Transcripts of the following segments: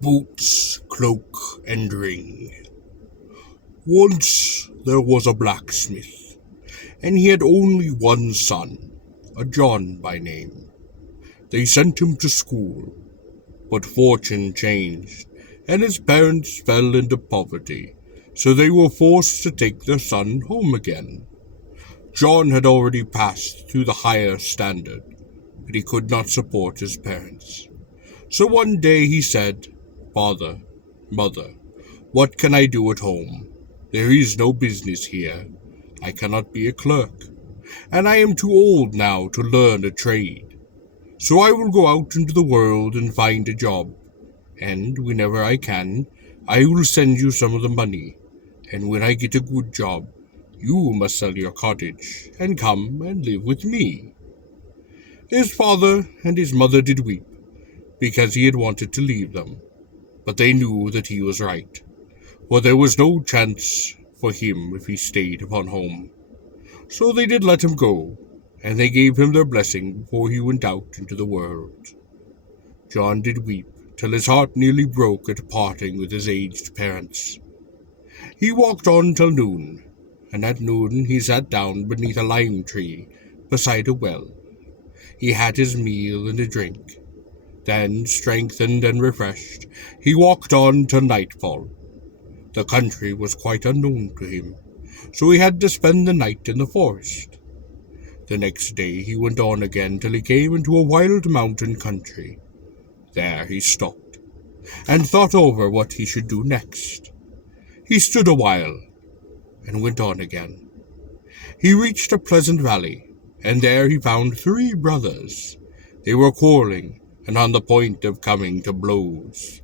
Boots, cloak, and ring. Once there was a blacksmith, and he had only one son, a John by name. They sent him to school, but fortune changed, and his parents fell into poverty, so they were forced to take their son home again. John had already passed through the higher standard, but he could not support his parents. So one day he said, "Father, Mother, what can I do at home? There is no business here. I cannot be a clerk, and I am too old now to learn a trade. So I will go out into the world and find a job, and whenever I can, I will send you some of the money, and when I get a good job, you must sell your cottage and come and live with me." His father and his mother did weep, because he had wanted to leave them, but they knew that he was right, for there was no chance for him if he stayed upon home. So they did let him go, and they gave him their blessing before he went out into the world. John did weep till his heart nearly broke at parting with his aged parents. He walked on till noon, and at noon he sat down beneath a lime tree beside a well. He had his meal and a drink. Then, strengthened and refreshed, he walked on till nightfall. The country was quite unknown to him, so he had to spend the night in the forest. The next day he went on again till he came into a wild mountain country. There he stopped, and thought over what he should do next. He stood a while, and went on again. He reached a pleasant valley, and there he found 3 brothers. They were quarreling, and on the point of coming to blows.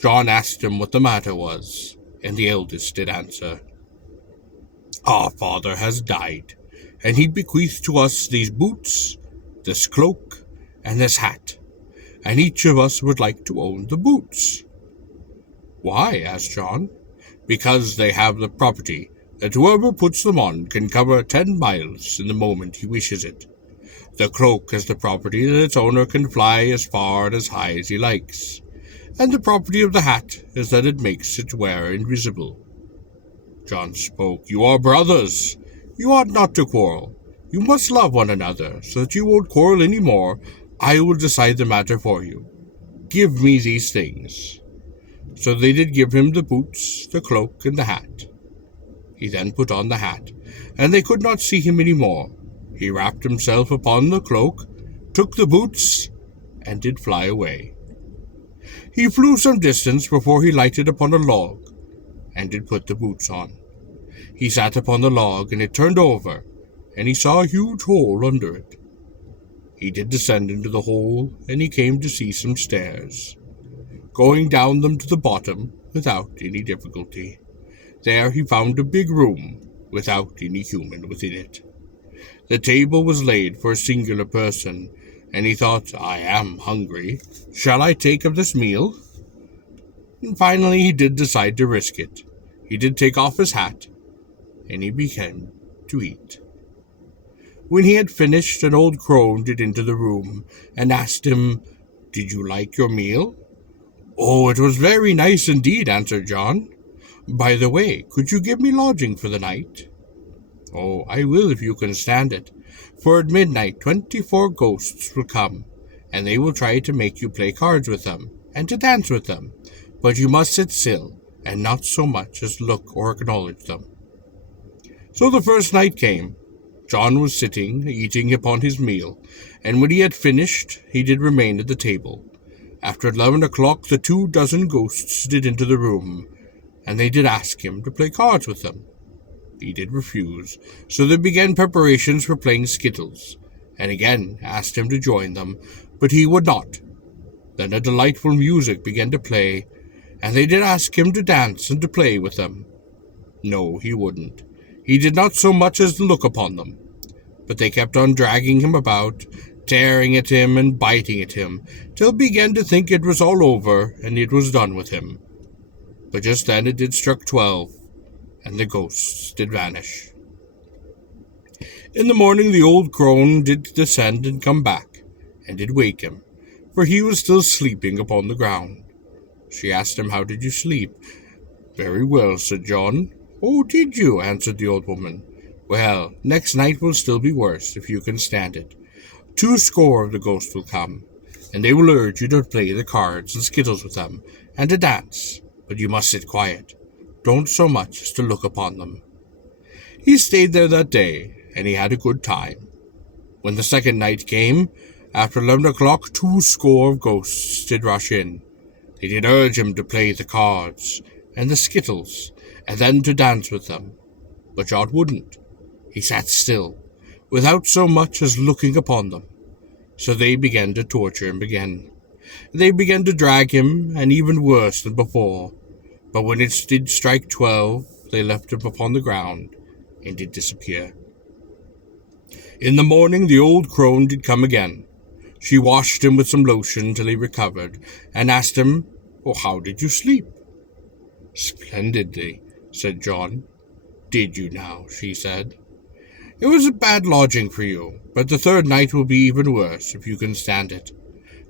John asked him what the matter was, and the eldest did answer, "Our father has died, and he bequeathed to us these boots, this cloak, and this hat, and each of us would like to own the boots." "Why?" asked John. "Because they have the property that whoever puts them on can cover 10 miles in the moment he wishes it. The cloak has the property that its owner can fly as far and as high as he likes, and the property of the hat is that it makes its wearer invisible." John spoke. "You are brothers. You ought not to quarrel. You must love one another, so that you won't quarrel any more. I will decide the matter for you. Give me these things." So they did give him the boots, the cloak, and the hat. He then put on the hat, and they could not see him any more. He wrapped himself upon the cloak, took the boots, and did fly away. He flew some distance before he lighted upon a log, and did put the boots on. He sat upon the log, and it turned over, and he saw a huge hole under it. He did descend into the hole, and he came to see some stairs, going down them to the bottom without any difficulty. There he found a big room, without any human within it. The table was laid for a singular person, and he thought, "I am hungry. Shall I take of this meal?" And finally he did decide to risk it. He did take off his hat, and he began to eat. When he had finished, an old crone did into the room, and asked him, "Did you like your meal?" "Oh, it was very nice indeed," answered John. "By the way, could you give me lodging for the night?" "Oh, I will if you can stand it. For at midnight 24 ghosts will come, and they will try to make you play cards with them, and to dance with them. But you must sit still, and not so much as look or acknowledge them." So the first night came. John was sitting, eating upon his meal, and when he had finished, he did remain at the table. After 11 o'clock, the 24 ghosts did into the room, and they did ask him to play cards with them. He did refuse, so they began preparations for playing skittles, and again asked him to join them, but he would not. Then a delightful music began to play, and they did ask him to dance and to play with them. No, he wouldn't. He did not so much as look upon them, but they kept on dragging him about, tearing at him and biting at him, till he began to think it was all over and it was done with him. But just then it did struck 12, and the ghosts did vanish. In the morning the old crone did descend and come back, and did wake him, for he was still sleeping upon the ground. She asked him, "How did you sleep?" "Very well," said John. "Oh, did you?" answered the old woman. "Well, next night will still be worse, if you can stand it. 20 of the ghosts will come, and they will urge you to play the cards and skittles with them, and to dance, but you must sit quiet. Don't so much as to look upon them." He stayed there that day, and he had a good time. When the second night came, after 11 o'clock, 20 of ghosts did rush in. They did urge him to play the cards and the skittles, and then to dance with them. But John wouldn't. He sat still, without so much as looking upon them. So they began to torture him again. They began to drag him, and even worse than before. But when it did strike 12, they left him upon the ground, and did disappear. In the morning the old crone did come again. She washed him with some lotion till he recovered, and asked him, "Oh, how did you sleep?" "Splendidly," said John. "Did you now?" she said. "It was a bad lodging for you, but the third night will be even worse, if you can stand it.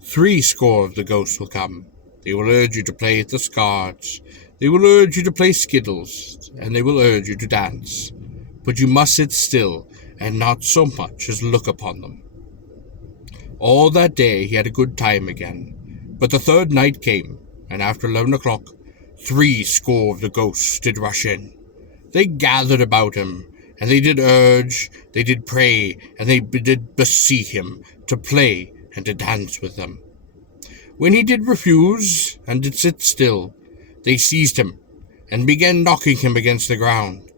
80 of the ghosts will come. They will urge you to play at the cards. They will urge you to play skittles, and they will urge you to dance. But you must sit still, and not so much as look upon them." All that day he had a good time again, but the third night came, and after 11 o'clock, 80 of the ghosts did rush in. They gathered about him, and they did urge, they did pray, and they did beseech him to play and to dance with them. When he did refuse, and did sit still, they seized him, and began knocking him against the ground,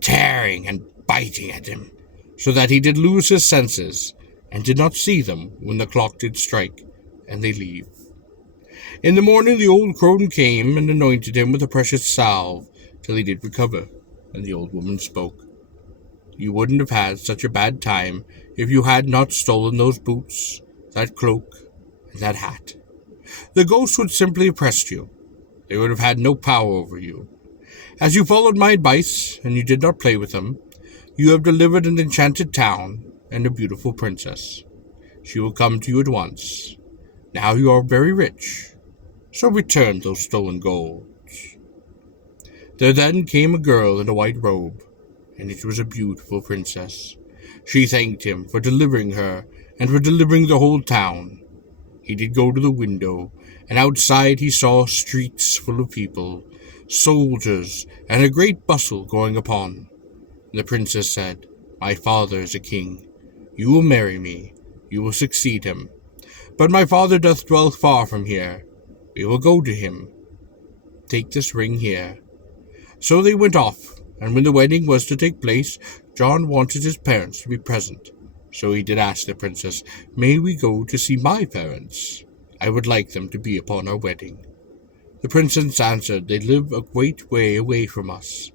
tearing and biting at him, so that he did lose his senses, and did not see them when the clock did strike, and they leave. In the morning the old crone came, and anointed him with a precious salve, till he did recover, and the old woman spoke. "You wouldn't have had such a bad time if you had not stolen those boots, that cloak, and that hat. The ghosts would simply have oppressed you. They would have had no power over you. As you followed my advice, and you did not play with them, you have delivered an enchanted town and a beautiful princess. She will come to you at once. Now you are very rich, so return those stolen golds." There then came a girl in a white robe, and it was a beautiful princess. She thanked him for delivering her, and for delivering the whole town. He did go to the window, and outside he saw streets full of people, soldiers, and a great bustle going upon. The princess said, "My father is a king. You will marry me. You will succeed him. But my father doth dwell far from here. We will go to him. Take this ring here." So they went off, and when the wedding was to take place, John wanted his parents to be present. So he did ask the princess, "May we go to see my parents? I would like them to be upon our wedding." The princess answered, "They live a great way away from us,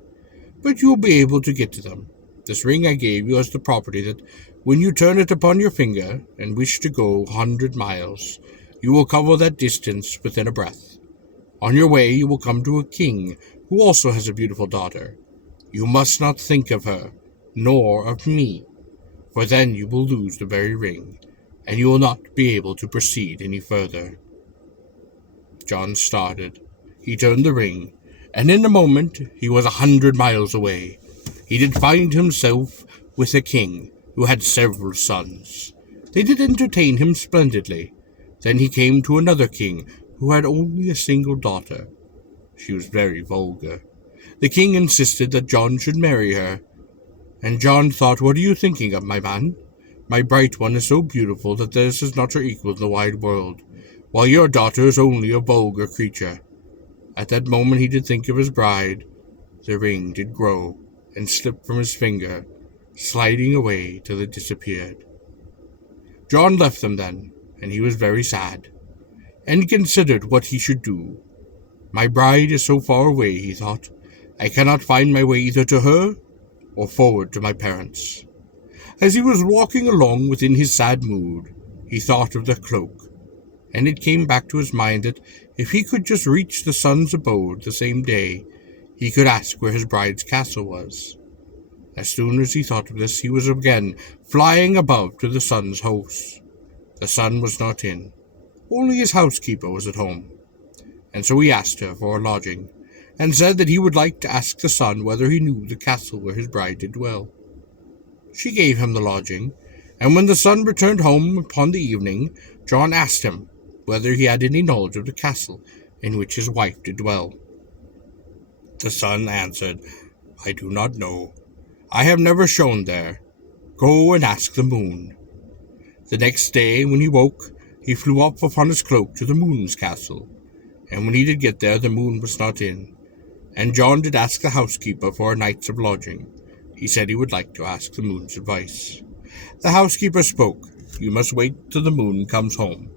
but you will be able to get to them. This ring I gave you as the property that, when you turn it upon your finger, and wish to go 100 miles, you will cover that distance within a breath. On your way you will come to a king, who also has a beautiful daughter. You must not think of her, nor of me, for then you will lose the very ring, and you will not be able to proceed any further." John started. He turned the ring, and in a moment he was 100 miles away. He did find himself with a king who had several sons. They did entertain him splendidly. Then he came to another king who had only a single daughter. She was very vulgar. The king insisted that John should marry her, and John thought, "What are you thinking of, my man? My bright one is so beautiful that there is not her equal in the wide world, while your daughter is only a vulgar creature." At that moment he did think of his bride. The ring did grow, and slip from his finger, sliding away till it disappeared. John left them then, and he was very sad, and considered what he should do. "My bride is so far away," he thought. "I cannot find my way either to her or forward to my parents." As he was walking along within his sad mood, he thought of the cloak, and it came back to his mind that if he could just reach the sun's abode the same day, he could ask where his bride's castle was. As soon as he thought of this, he was again flying above to the sun's house. The sun was not in. Only his housekeeper was at home. and so he asked her for a lodging, and said that he would like to ask the sun whether he knew the castle where his bride did dwell. She gave him the lodging, and when the sun returned home upon the evening, John asked him whether he had any knowledge of the castle in which his wife did dwell. The sun answered, "I do not know. I have never shone there. Go and ask the moon." The next day, when he woke, he flew up upon his cloak to the moon's castle, and when he did get there, the moon was not in. And John did ask the housekeeper for a night's of lodging. He said he would like to ask the moon's advice. The housekeeper spoke, "You must wait till the moon comes home,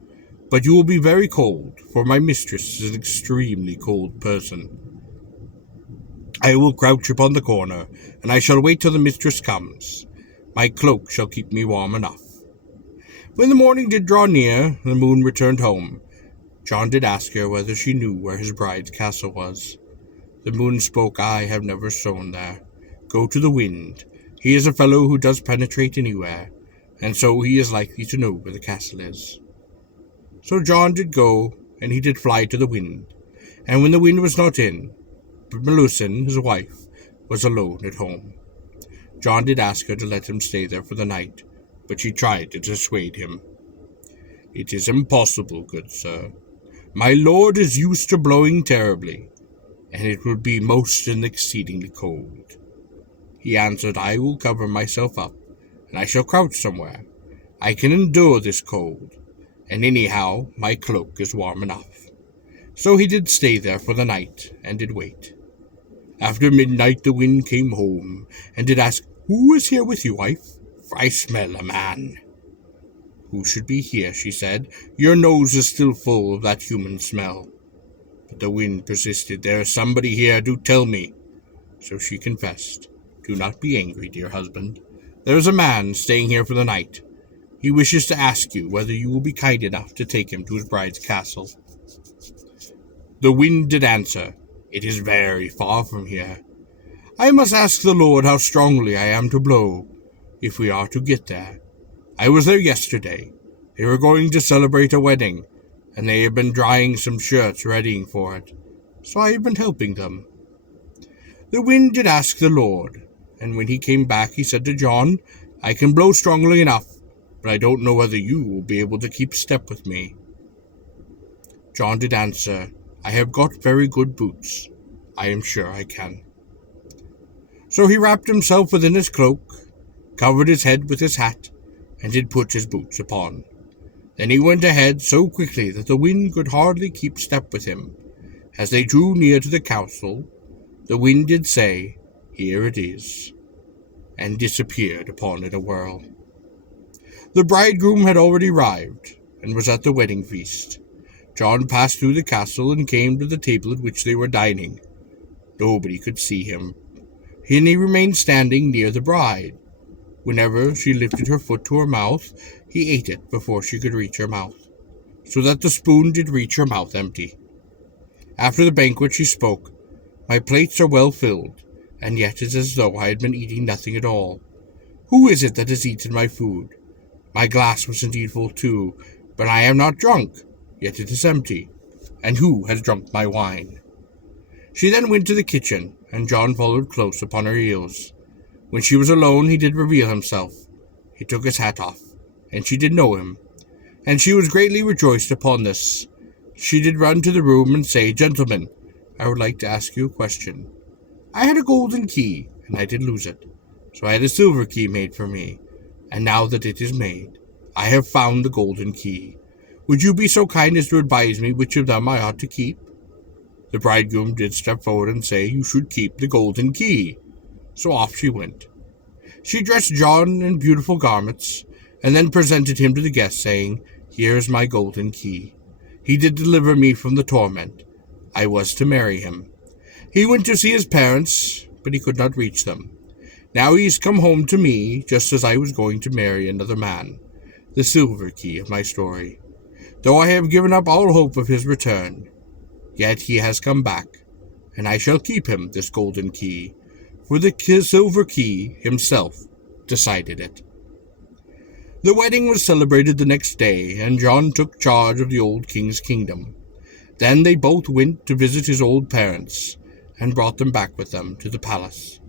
but you will be very cold, for my mistress is an extremely cold person. I will crouch upon the corner, and I shall wait till the mistress comes. My cloak shall keep me warm enough." When the morning did draw near, the moon returned home. John did ask her whether she knew where his bride's castle was. The moon spoke, "I have never shone there. Go to the wind. He is a fellow who does penetrate anywhere, and so he is likely to know where the castle is." So John did go, and he did fly to the wind. And when the wind was not in, but Melusin, his wife, was alone at home. John did ask her to let him stay there for the night, but she tried to dissuade him. "It is impossible, good sir. My lord is used to blowing terribly, and it will be most and exceedingly cold." He answered, "I will cover myself up, and I shall crouch somewhere. I can endure this cold, and anyhow my cloak is warm enough." So he did stay there for the night, and did wait. After midnight the wind came home, and did ask, "Who is here with you, wife? For I smell a man." "Who should be here?" she said. "Your nose is still full of that human smell." But the wind persisted. "There is somebody here, do tell me." So she confessed, "Do not be angry, dear husband. There is a man staying here for the night. He wishes to ask you whether you will be kind enough to take him to his bride's castle." The wind did answer, "It is very far from here. I must ask the Lord how strongly I am to blow, if we are to get there. I was there yesterday. They were going to celebrate a wedding, and they have been drying some shirts readying for it, so I have been helping them." The wind did ask the Lord, and when he came back he said to John, "I can blow strongly enough, but I don't know whether you will be able to keep step with me." John did answer, "I have got very good boots. I am sure I can." So he wrapped himself within his cloak, covered his head with his hat, and did put his boots upon. Then he went ahead so quickly that the wind could hardly keep step with him. As they drew near to the castle, the wind did say, "Here it is," and disappeared upon it a whirl. The bridegroom had already arrived, and was at the wedding feast. John passed through the castle and came to the table at which they were dining. Nobody could see him, and he remained standing near the bride. Whenever she lifted her foot to her mouth, he ate it before she could reach her mouth, so that the spoon did reach her mouth empty. After the banquet she spoke, "My plates are well filled, and yet it is as though I had been eating nothing at all. Who is it that has eaten my food? My glass was indeed full too, but I am not drunk, yet it is empty. And who has drunk my wine?" She then went to the kitchen, and John followed close upon her heels. When she was alone, he did reveal himself. He took his hat off, and she did know him, and she was greatly rejoiced upon this. She did run to the room and say, "Gentlemen, I would like to ask you a question. I had a golden key, and I did lose it, so I had a silver key made for me, and now that it is made, I have found the golden key. Would you be so kind as to advise me which of them I ought to keep?" The bridegroom did step forward and say, "You should keep the golden key." So off she went. She dressed John in beautiful garments, and then presented him to the guests, saying, "Here is my golden key. He did deliver me from the torment. I was to marry him. He went to see his parents, but he could not reach them. Now he is come home to me, just as I was going to marry another man, the silver key of my story. Though I have given up all hope of his return, yet he has come back, and I shall keep him this golden key, for the silver key himself decided it." The wedding was celebrated the next day, and John took charge of the old king's kingdom. Then they both went to visit his old parents, and brought them back with them to the palace.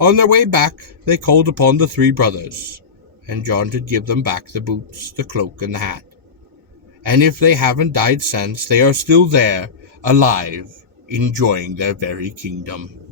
On their way back, they called upon the three brothers, and John to give them back the boots, the cloak, and the hat. And if they haven't died since, they are still there, alive, enjoying their very kingdom.